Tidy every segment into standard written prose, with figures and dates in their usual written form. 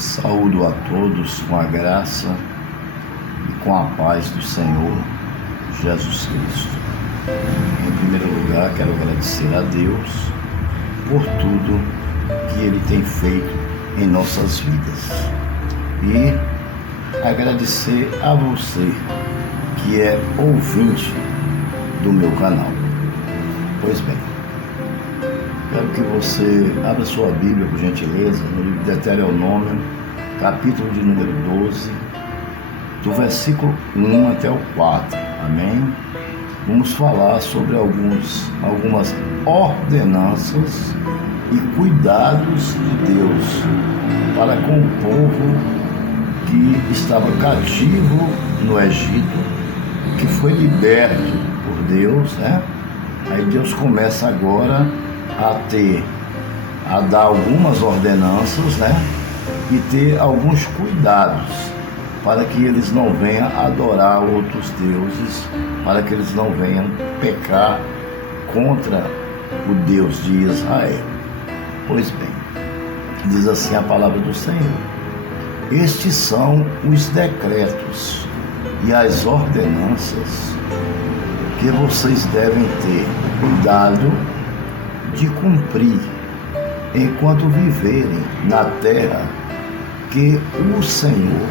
Saúdo a todos com a graça e com a paz do Senhor Jesus Cristo. Em primeiro lugar, quero agradecer a Deus por tudo que Ele tem feito em nossas vidas e agradecer a você que é ouvinte do meu canal. Pois bem, quero que você abra sua Bíblia, por gentileza, no livro de Deuteronômio, capítulo de número 12, do versículo 1 até o 4. Amém? Vamos falar sobre algumas ordenanças e cuidados de Deus para com o povo que estava cativo no Egito, que foi liberto por Deus, né? Aí Deus começa agora a dar algumas ordenanças, né? E ter alguns cuidados para que eles não venham adorar outros deuses, para que eles não venham pecar contra o Deus de Israel. Pois bem, diz assim a palavra do Senhor: estes são os decretos e as ordenanças que vocês devem ter cuidado de cumprir enquanto viverem na terra que o Senhor,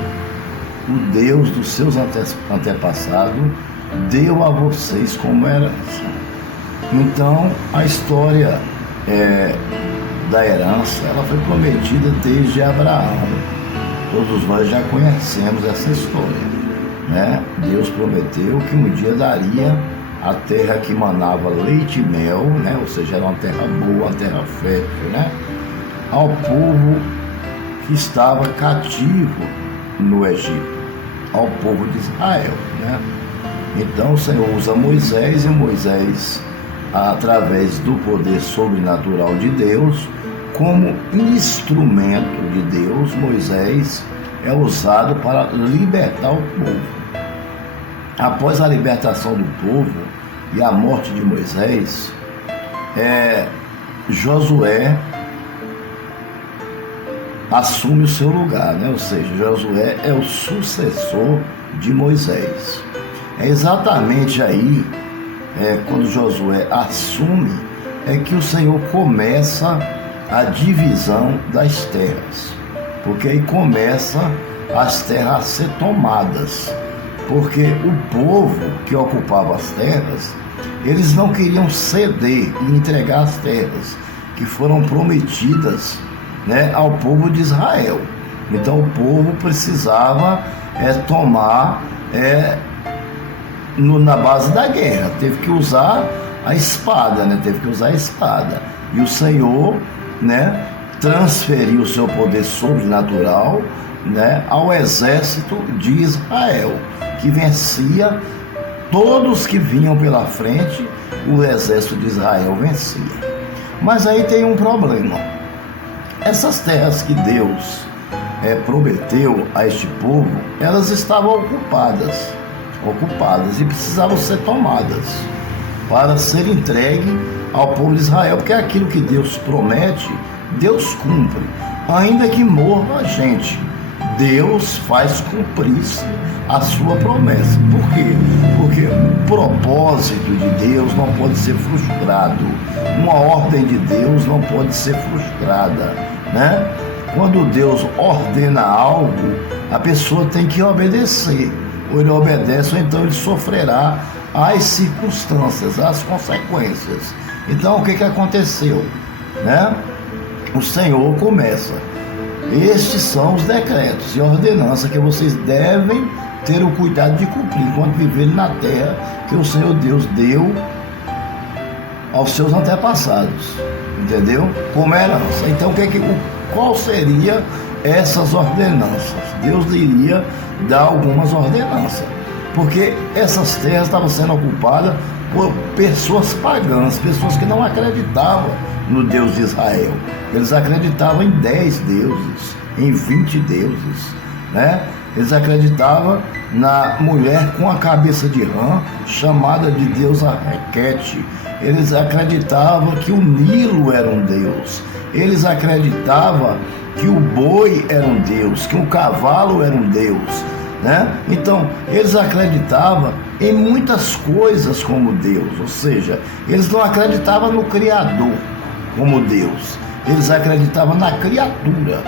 o Deus dos seus antepassados, deu a vocês como herança. Então, a história da herança, ela foi prometida desde Abraão. Todos nós já conhecemos essa história, né? Deus prometeu que um dia daria a terra que manava leite e mel, né? Ou seja, era uma terra boa, uma terra fértil, né? Ao povo que estava cativo no Egito, ao povo de Israel, né? Então o Senhor usa Moisés, e Moisés, através do poder sobrenatural de Deus, como instrumento de Deus, Moisés é usado para libertar o povo. Após a libertação do povo e a morte de Moisés, Josué assume o seu lugar, né? Ou seja, Josué é o sucessor de Moisés. É exatamente aí, quando Josué assume, é que o Senhor começa a divisão das terras, porque aí começa as terras a ser tomadas, porque o povo que ocupava as terras, eles não queriam ceder e entregar as terras que foram prometidas, né, ao povo de Israel. Então o povo precisava tomar na base da guerra, teve que usar a espada, né? E o Senhor, né, transferiu o seu poder sobrenatural, né, ao exército de Israel, que vencia todos que vinham pela frente. O exército de Israel vencia. Mas aí tem um problema. Essas terras que Deus prometeu a este povo, elas estavam ocupadas e precisavam ser tomadas para ser entregue ao povo de Israel, porque é aquilo que Deus promete, Deus cumpre. Ainda que morra a gente, Deus faz cumprir-se a sua promessa. Por quê? Porque o propósito de Deus não pode ser frustrado. Uma ordem de Deus não pode ser frustrada, né? Quando Deus ordena algo, a pessoa tem que obedecer. Ou ele obedece, ou então ele sofrerá as circunstâncias, as consequências. Então, o que aconteceu, né? O Senhor começa: estes são os decretos e ordenanças que vocês devem ter o cuidado de cumprir enquanto viverem na terra que o Senhor Deus deu aos seus antepassados, entendeu? Como herança. Então, qual seria essas ordenanças? Deus iria dar algumas ordenanças, porque essas terras estavam sendo ocupadas por pessoas pagãs, pessoas que não acreditavam no Deus de Israel. Eles acreditavam em 10 deuses, em 20 deuses, né? Eles acreditavam na mulher com a cabeça de rã, chamada de deusa Requete. Eles acreditavam que o Nilo era um deus. Eles acreditavam que o boi era um deus, que o cavalo era um deus, né? Então, eles acreditavam em muitas coisas como Deus, ou seja, eles não acreditavam no Criador como Deus, eles acreditavam na criatura,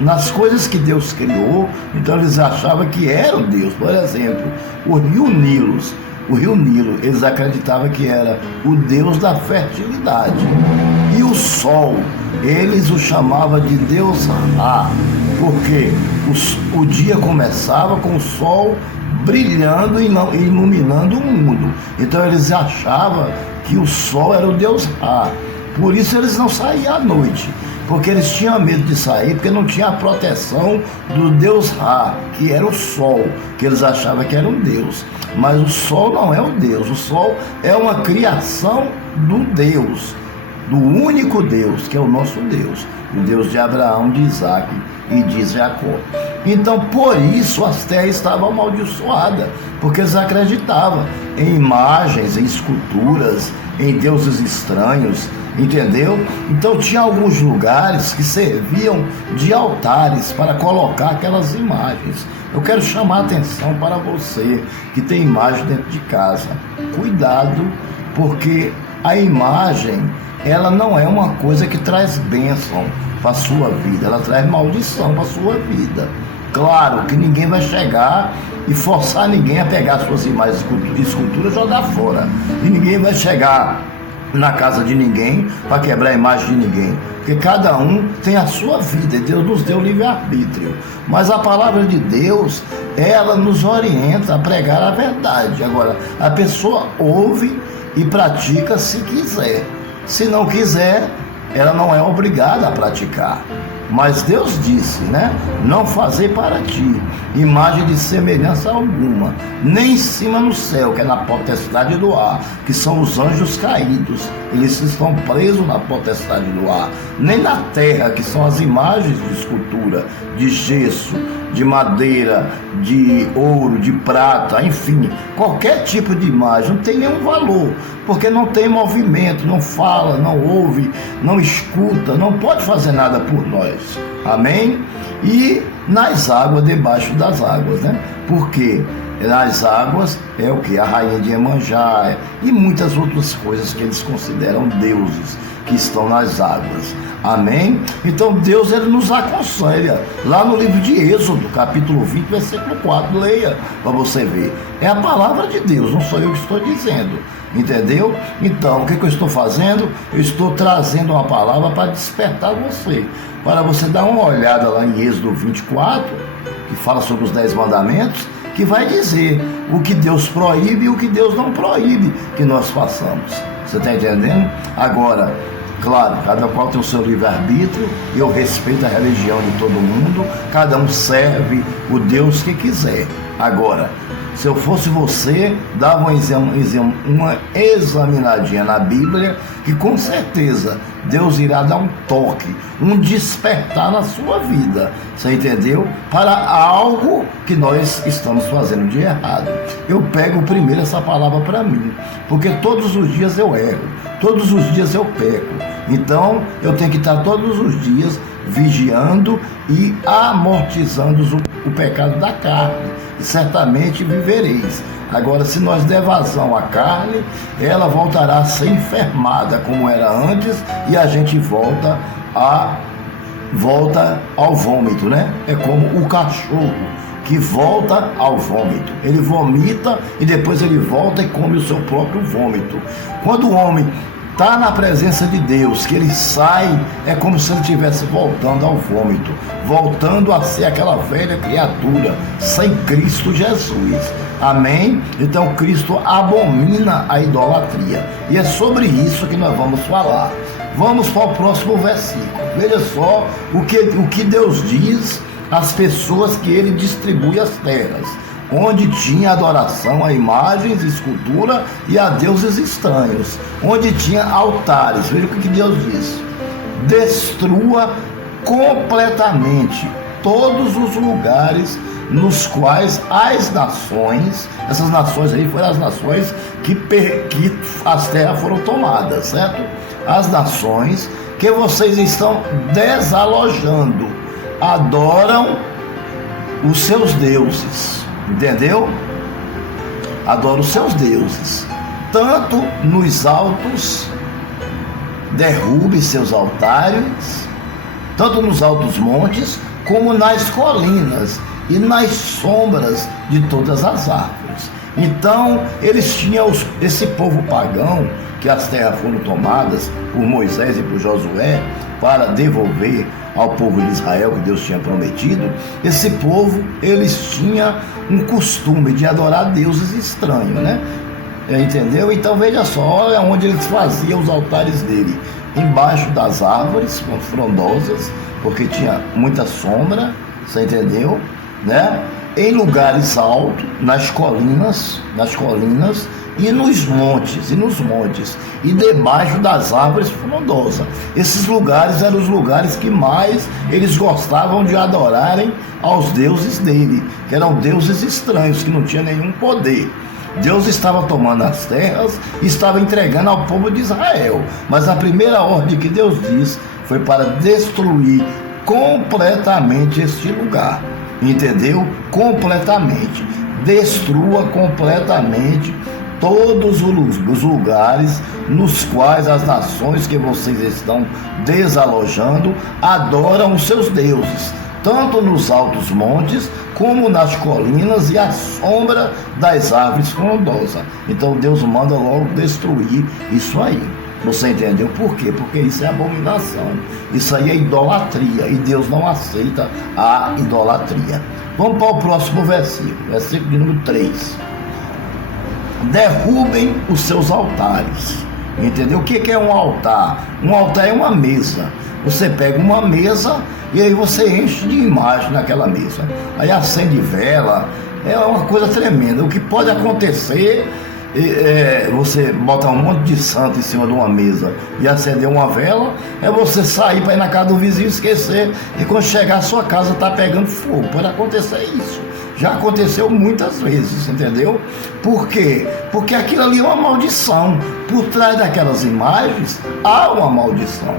nas coisas que Deus criou. Então eles achavam que era um Deus. Por exemplo, o rio Nilo, eles acreditavam que era o Deus da fertilidade. E o sol, eles o chamavam de Deus Ra, porque o dia começava com o sol brilhando e iluminando o mundo. Então eles achavam que o sol era o Deus Ra. Por isso eles não saíam à noite, porque eles tinham medo de sair, porque não tinha a proteção do Deus Ra, que era o sol, que eles achavam que era um Deus. Mas o sol não é um Deus, o sol é uma criação do Deus, do único Deus, que é o nosso Deus, o Deus de Abraão, de Isaac e de Jacó. Então, por isso, as terras estavam amaldiçoadas, porque eles acreditavam em imagens, em esculturas, em deuses estranhos, entendeu? Então, tinha alguns lugares que serviam de altares para colocar aquelas imagens. Eu quero chamar a atenção para você que tem imagem dentro de casa. Cuidado, porque a imagem, ela não é uma coisa que traz bênção para a sua vida, ela traz maldição para a sua vida. Claro que ninguém vai chegar e forçar ninguém a pegar suas imagens de escultura e jogar fora. E ninguém vai chegar na casa de ninguém para quebrar a imagem de ninguém. Porque cada um tem a sua vida e Deus nos deu livre-arbítrio. Mas a palavra de Deus, ela nos orienta a pregar a verdade. Agora, a pessoa ouve e pratica se quiser. Se não quiser, ela não é obrigada a praticar. Mas Deus disse, né? Não fazer para ti imagem de semelhança alguma, nem em cima no céu, que é na potestade do ar, que são os anjos caídos, eles estão presos na potestade do ar, nem na terra, que são as imagens de escultura, de gesso, de madeira, de ouro, de prata, enfim, qualquer tipo de imagem não tem nenhum valor, porque não tem movimento, não fala, não ouve, não escuta, não pode fazer nada por nós. Amém? E nas águas, debaixo das águas, né? Porque nas águas é o que? A rainha de Iemanjá e muitas outras coisas que eles consideram deuses que estão nas águas. Amém? Então Deus, ele nos aconselha lá no livro de Êxodo, capítulo 20, versículo 4, leia para você ver. É a palavra de Deus, não sou eu que estou dizendo, entendeu? Então, o que eu estou fazendo? Eu estou trazendo uma palavra para despertar você, para você dar uma olhada lá em Êxodo 24, que fala sobre os 10 mandamentos, que vai dizer o que Deus proíbe e o que Deus não proíbe que nós façamos. Você está entendendo? Agora, claro, cada qual tem o seu livre-arbítrio, eu respeito a religião de todo mundo, cada um serve o Deus que quiser. Agora, se eu fosse você, dava uma examinadinha na Bíblia, que com certeza Deus irá dar um toque, um despertar na sua vida, você entendeu? Para algo que nós estamos fazendo de errado. Eu pego primeiro essa palavra para mim, porque todos os dias eu erro, todos os dias eu peco. Então, eu tenho que estar todos os dias vigiando e amortizando o pecado da carne, e certamente vivereis. Agora, se nós der vazão à carne, ela voltará a ser enfermada como era antes, e a gente volta ao vômito, né? É como o cachorro que volta ao vômito. Ele vomita e depois ele volta e come o seu próprio vômito. Quando o homem está na presença de Deus, que ele sai, é como se ele estivesse voltando ao vômito, voltando a ser aquela velha criatura, sem Cristo Jesus. Amém? Então Cristo abomina a idolatria. E é sobre isso que nós vamos falar. Vamos para o próximo versículo. Veja só o que Deus diz às pessoas que ele distribui as terras, onde tinha adoração a imagens, escultura e a deuses estranhos, onde tinha altares. Veja o que Deus diz: destrua completamente todos os lugares nos quais as nações, essas nações aí foram as nações que as terras foram tomadas, certo? As nações que vocês estão desalojando. Adoram os seus deuses, entendeu? Adoram os seus deuses. Tanto nos altos, derrube seus altares, tanto nos altos montes, como nas colinas e nas sombras de todas as árvores. Então, eles tinham esse povo pagão, que as terras foram tomadas por Moisés e por Josué, para devolver ao povo de Israel que Deus tinha prometido. Esse povo, eles tinham um costume de adorar deuses estranhos, né? Entendeu? Então veja só, olha onde eles faziam os altares dele: embaixo das árvores frondosas, porque tinha muita sombra, você entendeu? Né? Em lugares altos, nas colinas e nos montes, e debaixo das árvores frondosas. Esses lugares eram os lugares que mais eles gostavam de adorarem aos deuses dele, que eram deuses estranhos, que não tinham nenhum poder. Deus estava tomando as terras e estava entregando ao povo de Israel, mas a primeira ordem que Deus disse foi para destruir completamente este lugar, entendeu? Completamente. Destrua completamente todos os lugares nos quais as nações que vocês estão desalojando adoram os seus deuses, tanto nos altos montes como nas colinas e à sombra das árvores frondosas. Então Deus manda logo destruir isso aí. Você entendeu por quê? Porque isso é abominação, isso aí é idolatria, e Deus não aceita a idolatria. Vamos para o próximo versículo de número 3. Derrubem os seus altares. Entendeu? O que é um altar? Um altar é uma mesa. Você pega uma mesa e aí você enche de imagem naquela mesa, aí acende vela, é uma coisa tremenda. O que pode acontecer você botar um monte de santo em cima de uma mesa e acender uma vela, é você sair para ir na casa do vizinho, esquecer, e quando chegar a sua casa tá pegando fogo. Pode acontecer isso. Já aconteceu muitas vezes, entendeu? Por quê? Porque aquilo ali é uma maldição. Por trás daquelas imagens há uma maldição.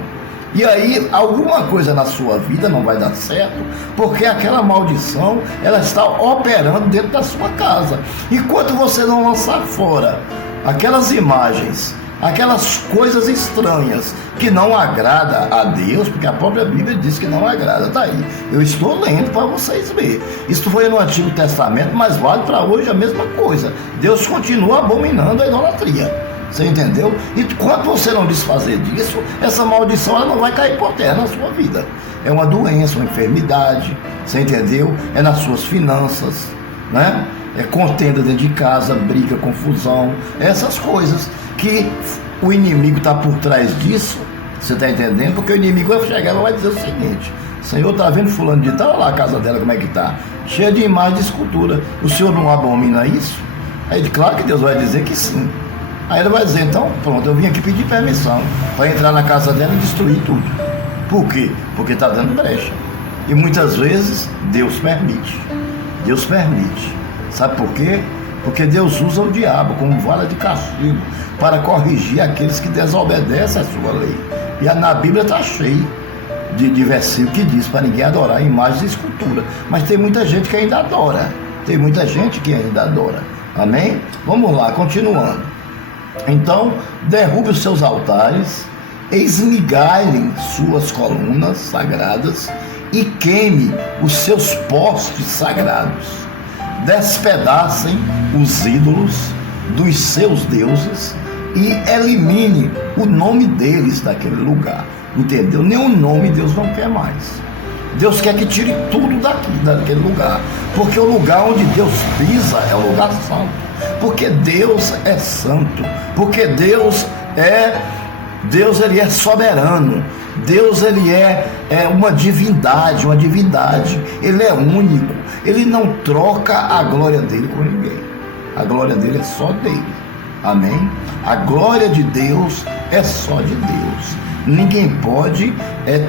E aí alguma coisa na sua vida não vai dar certo, porque aquela maldição, ela está operando dentro da sua casa. Enquanto você não lançar fora aquelas imagens, aquelas coisas estranhas que não agrada a Deus, porque a própria Bíblia diz que não agrada, tá aí. Eu estou lendo para vocês verem. Isso foi no Antigo Testamento, mas vale para hoje a mesma coisa. Deus continua abominando a idolatria. Você entendeu? E enquanto você não desfazer disso, essa maldição ela não vai cair por terra na sua vida. É uma doença, uma enfermidade, você entendeu? É nas suas finanças, né? É contenda dentro de casa, briga, confusão, essas coisas que o inimigo está por trás disso. Você está entendendo? Porque o inimigo vai chegar e vai dizer o seguinte: Senhor, está vendo fulano de tal? Olha lá a casa dela como é que está, cheia de imagem de escultura. O Senhor não abomina isso? Aí claro que Deus vai dizer que sim. Aí ele vai dizer: então pronto, eu vim aqui pedir permissão para entrar na casa dela e destruir tudo. Por quê? Porque está dando brecha. E muitas vezes Deus permite. Deus permite. Sabe por quê? Porque Deus usa o diabo como vara de castigo para corrigir aqueles que desobedecem a sua lei. E na Bíblia está cheio de versículo que diz para ninguém adorar imagens e escultura. Mas tem muita gente que ainda adora. Tem muita gente que ainda adora. Amém? Vamos lá, continuando. Então, derrube os seus altares, esmigalhem suas colunas sagradas e queime os seus postes sagrados. Despedacem os ídolos dos seus deuses e elimine o nome deles daquele lugar. Entendeu? Nenhum nome Deus não quer mais. Deus quer que tire tudo daquele lugar, porque o lugar onde Deus pisa é o lugar santo. Porque Deus é santo, porque Deus ele é soberano, Deus ele é uma divindade, ele é único, ele não troca a glória dele com ninguém, a glória dele é só dele, amém? A glória de Deus é só de Deus, ninguém pode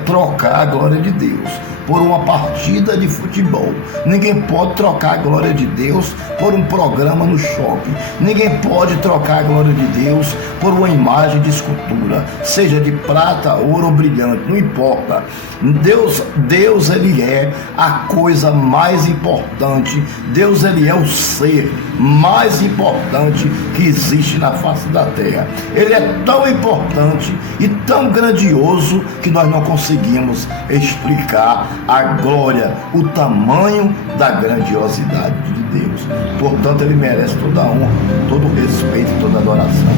trocar a glória de Deus, por uma partida de futebol. Ninguém pode trocar a glória de Deus por um programa no shopping. Ninguém pode trocar a glória de Deus por uma imagem de escultura, seja de prata, ouro ou brilhante, não importa. Deus ele é a coisa mais importante. Deus ele é o ser mais importante que existe na face da terra. Ele é tão importante e tão grandioso que nós não conseguimos explicar a glória, o tamanho da grandiosidade de Deus. Portanto, ele merece toda a honra, todo o respeito, toda a adoração.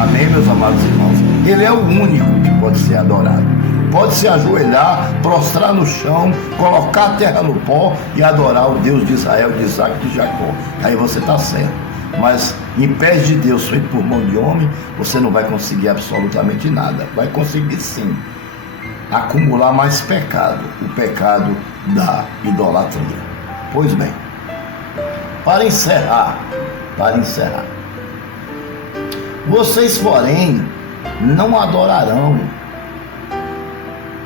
Amém, meus amados irmãos? Ele é o único que pode ser adorado. Pode se ajoelhar, prostrar no chão, colocar a terra no pó e adorar o Deus de Israel, de Isaac e de Jacó. Aí você está certo. Mas em pés de Deus feito por mão de homem, você não vai conseguir absolutamente nada. Vai conseguir sim acumular mais pecado, o pecado da idolatria. Pois bem, para encerrar, vocês, porém, não adorarão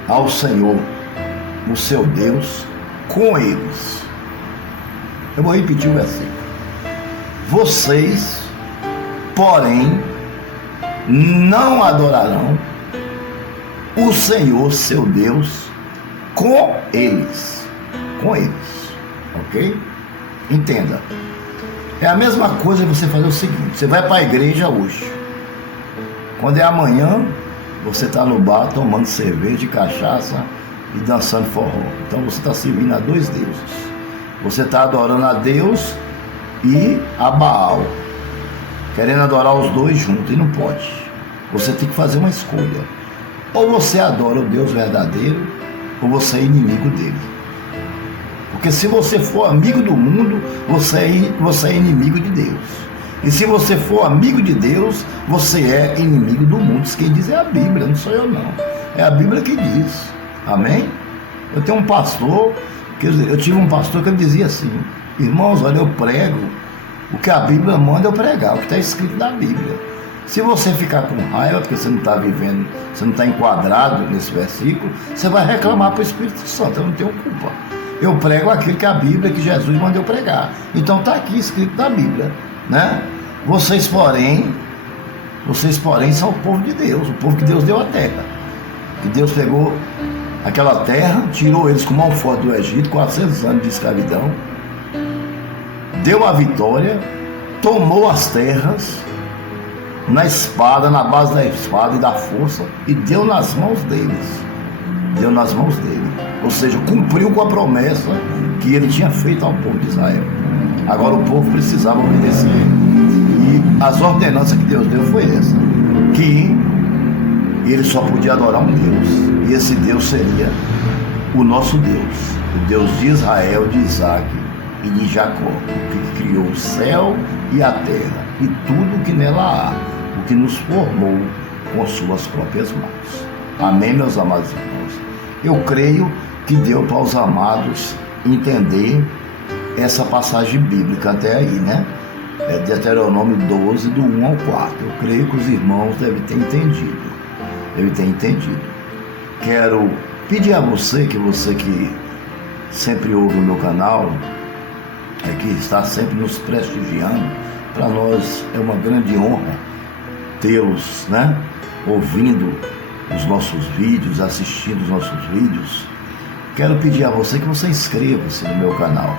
ao Senhor, o seu Deus, com eles. Eu vou repetir o versículo. Vocês, porém, não adorarão o Senhor, seu Deus, com eles. Com eles. Ok? Entenda. É a mesma coisa você fazer o seguinte: você vai para a igreja hoje. Quando é amanhã, você está no bar tomando cerveja e cachaça e dançando forró. Então você está servindo a dois deuses. Você está adorando a Deus e a Baal, querendo adorar os dois juntos, e não pode. Você tem que fazer uma escolha. Ou você adora o Deus verdadeiro, ou você é inimigo dele. Porque se você for amigo do mundo, você é inimigo de Deus. E se você for amigo de Deus, você é inimigo do mundo. Isso quem diz é a Bíblia, não sou eu não. É a Bíblia que diz. Amém? Eu tenho um pastor, eu tive um pastor que ele dizia assim: irmãos, olha, eu prego o que a Bíblia manda eu pregar, o que está escrito na Bíblia. Se você ficar com raiva, porque você não está vivendo, você não está enquadrado nesse versículo, você vai reclamar para o Espírito Santo. Eu não tenho culpa. Eu prego aquilo que a Bíblia, que Jesus mandou pregar. Então está aqui escrito na Bíblia, né? Vocês, porém, são o povo de Deus, o povo que Deus deu à terra. Que Deus pegou aquela terra, tirou eles com mão forte do Egito, 400 anos de escravidão, deu a vitória, tomou as terras na espada, na base da espada e da força, e deu nas mãos deles. Deu nas mãos dele. Ou seja, cumpriu com a promessa que ele tinha feito ao povo de Israel. Agora o povo precisava obedecer. E as ordenanças que Deus deu foi essa: que ele só podia adorar um Deus. E esse Deus seria o nosso Deus, o Deus de Israel, de Isaac e de Jacó, que criou o céu e a terra e tudo que nela há, o que nos formou com suas próprias mãos. Amém, meus amados irmãos? Eu creio que deu para os amados entender essa passagem bíblica até aí, né? É Deuteronômio 12, do 1 ao 4. Eu creio que os irmãos devem ter entendido. Quero pedir a você que sempre ouve o meu canal, que está sempre nos prestigiando. Para nós é uma grande honra tê-los, né, ouvindo os nossos vídeos, assistindo os nossos vídeos. Quero pedir a você que você inscreva-se no meu canal,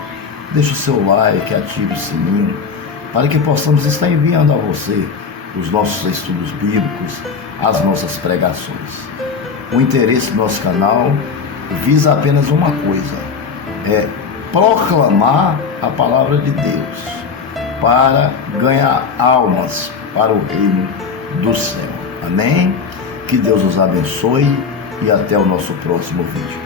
deixe o seu like, ative o sininho, para que possamos estar enviando a você os nossos estudos bíblicos, as nossas pregações. O interesse do nosso canal visa apenas uma coisa: é proclamar a palavra de Deus, para ganhar almas para o reino do céu. Amém? Que Deus os abençoe e até o nosso próximo vídeo.